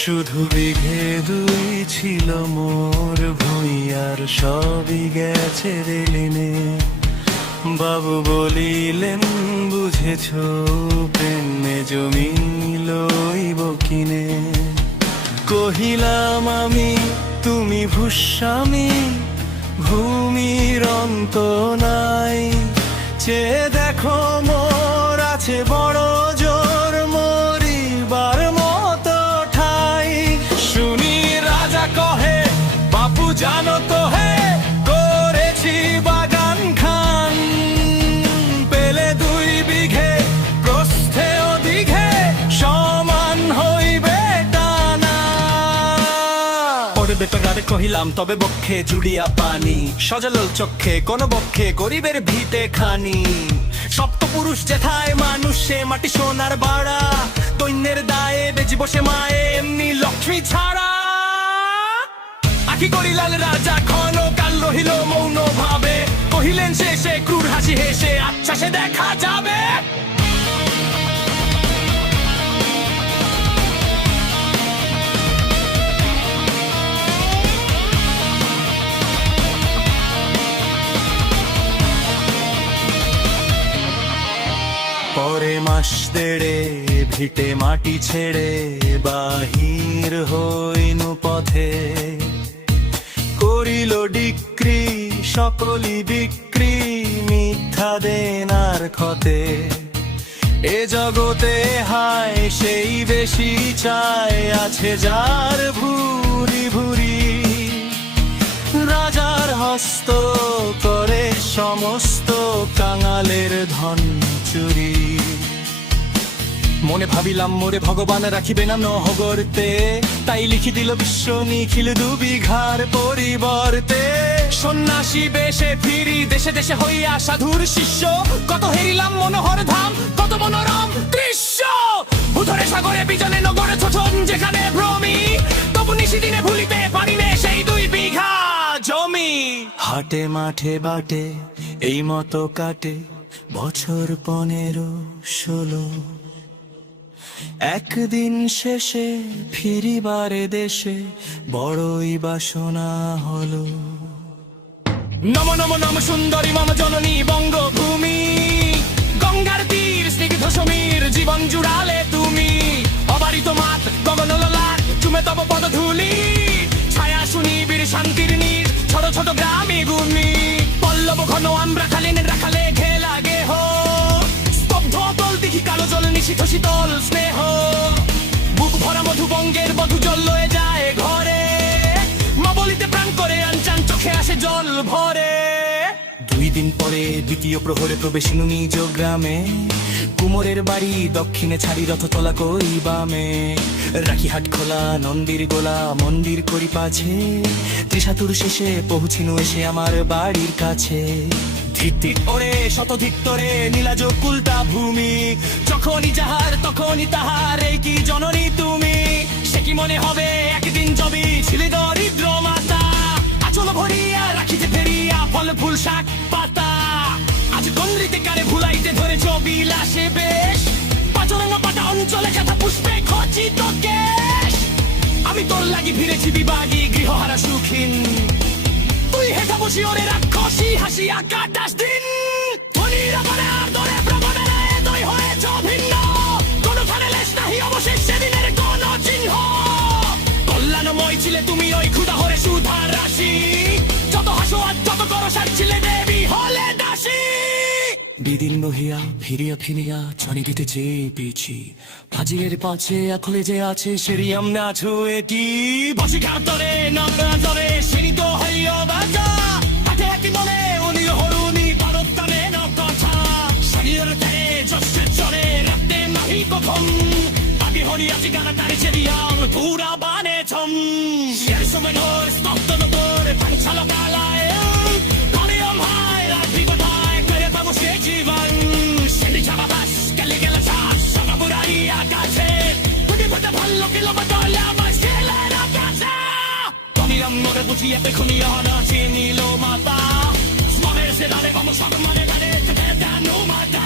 শুধু বিঘে দুই ছিল মোর ভুইয়ার, সবই গেছে রেলিনে। বাবু বলিলেন বুঝেছ প্রেমে জমি লইব কিনে। কহিলাম আমি তুমি ভূস্বামী, ভূমির অন্ত নাই। চেয়ে দেখো মোর আছে বড় জোর, মরিবার মতো ঠাই। শুনি রাজা কহে বাপু জানো তো হে, করেছি বাগান খান। পেলে দুই বিঘে প্রস্থে ও দিঘে, সমান হইবে টানা। পরে বেটারে কহিলাম তবে বক্ষে জুড়িয়া পানি, সজল চক্ষে কোন বক্ষে গরিবের ভিটে খানি। সপ্তপুরুষ যেথায় মানুষ সে মাটি সোনার বাড়া, দৈন্যের দায়ে বেজি বসে মায়ে এমনি লক্ষ্মী ছাড়া। আখি করিলাল রাজা ক্ষণ কাল রহিল মৌন ভাবে, কহিলেন শেষে ক্রূর হাসি হেসে আচ্ছা সে দেখা যাবে। পরে মাস দেড়ে ভিটে মাটি ছেড়ে বাহির হইনু পথে। করিল ডিক্রি সকলি বিক্রি, মিথ্যা দেনার ক্ষতে। এ জগতে হায় সেই বেশি চায়, আছে যার ভুরি ভুরি। রাজার হস্ত করে সমস্ত কাঙালের ধন চুরি। মনে ভাবিলাম মোরে ভগবান রাখিবে না নহগরতে, তাই লিখি দিল বিশ্ব নিখিল দুবিঘার পরিবর্তে। সন্ন্যাসী বেশে ফিরি দেশে দেশে হইয়া সাধুর শিষ্য, কত হেরিলাম মনোহর ধাম কত মনোরম দৃশ্য। ভূধরে সাগরে বিজনে নগরে ছোটন যেখানে ভ্রমি, তবু নিশিদিনে ভুলিতে পারিনে সেই 2 বিঘা জমি। হাটে মাঠে বাটে এই মতো কাটে বছর 15-16। একদিন শেষে ফিরিবারে দেশে বড়ই বাসনা হলো। নম নম নম সুন্দরী মম জননী বঙ্গভূমি, গঙ্গার তীর স্নিগ্ধ সমীর জীবন জুড়ালে তুমি। অবারিত মাত গগন ললাট চুমে তব পদধূলি, ছায়া সুনিবিড় শান্তির নীর ছোট ছোট গ্রামে গুমি। পল্লব ঘন আমরা খালেন রাখালে ঘে লাগে হো, স্তব্ধ অতল দিঘি কালো জল নিশীথ শীতল স্নেহ। বুক ভরা মধু বঙ্গের মধু জল লয়ে যায় ঘরে, মা বলিতে প্রাণ করে আনচান চোখে আসে জল ভরে। 2 দিন পরে দ্বিতীয় প্রহরে প্রবেশিনু নিজ গ্রামে, কুমোরের বাড়ি দক্ষিণে ছাড়ি রথতলা করি বামে। রাখি হাট খোলা নন্দীর গোলা মন্দির করি পাছে, ত্রিশাতুর শেষে পৌঁছিনু এসে আমার বাড়ির কাছে। ধিক ধিক ওরে শতধিক তোরে নীলাজ কুলটা ভূমি, যখনই যাহার তখনই তাহার এই কি জননী তুমি। সে কি মনে হবে একদিন জবি ছিলে দরিদ্র মাতা, আচল ভরিয়া রাখিতে ফেরিয়া ফল ফুল শাক পাতা। আজ গন্দ্রিতে কারে ভুলাইতে ধরেছ বিলাসে বেশ, পাচরঙ্গ পাতা অঞ্চলে যথা পুষ্পে খচিত কেশ। আমি তোর লাগি ফিরেছি বিবাগী গৃহহারা সুখিন, তুই হেঠা বসি ওরে রাক্ষসী হাসিয়া কাটাস দিন। ধনীর আবারে আর দরে প্রবণেরা এতই হয়েছ ভিন্ন, কোনখানে লেশ নাহি অবশেষ সেদিনের কোন চিহ্ন। কল্যাণময় ছিলে তুমি ওই ক্ষুধা হরে সুধার রাশি, যত হাসো আর যত করো সার ছিলে দেবী হলে দাসী। বিদিন বহিয়া ফিরিয়া ফিরিয়া ছড়ি দিতে চেয়ে পিছি, ভাজিয়ের পাছে এখলে যে আছে সেরিয়াম না এটি। বসি ঘাতরে নড়া ধরে সিনিত হইয়া বাজা, হাতে হাতে মনে উনি হরুনি ভারত টানে ন কথা। শরীর তে যশের চরে রাতে নাহি কখন, আগে Hori hori achikana tari cheriyam pura bane chom Yer sumen hor stopto no more panchalo kalae Kariam hai rathi badai kare tamo she jivan Shendi chaba bas kali gela chas sama burai akashe Kudi bata bhallo kilo badala mashela rakashe Kaniram nore buchiye pe khuniya hana chini lo mata Smame se dale vamos a mane dale te da no mata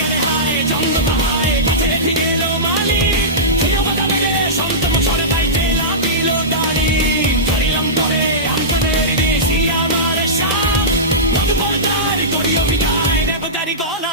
Gare hai jang ta hai kache thigelo mali Kiyo bada mede shantamo chore baite la bilo dali Karilam tore amkaner deshi amare sham Not bordar koriyo bidai ne badari gol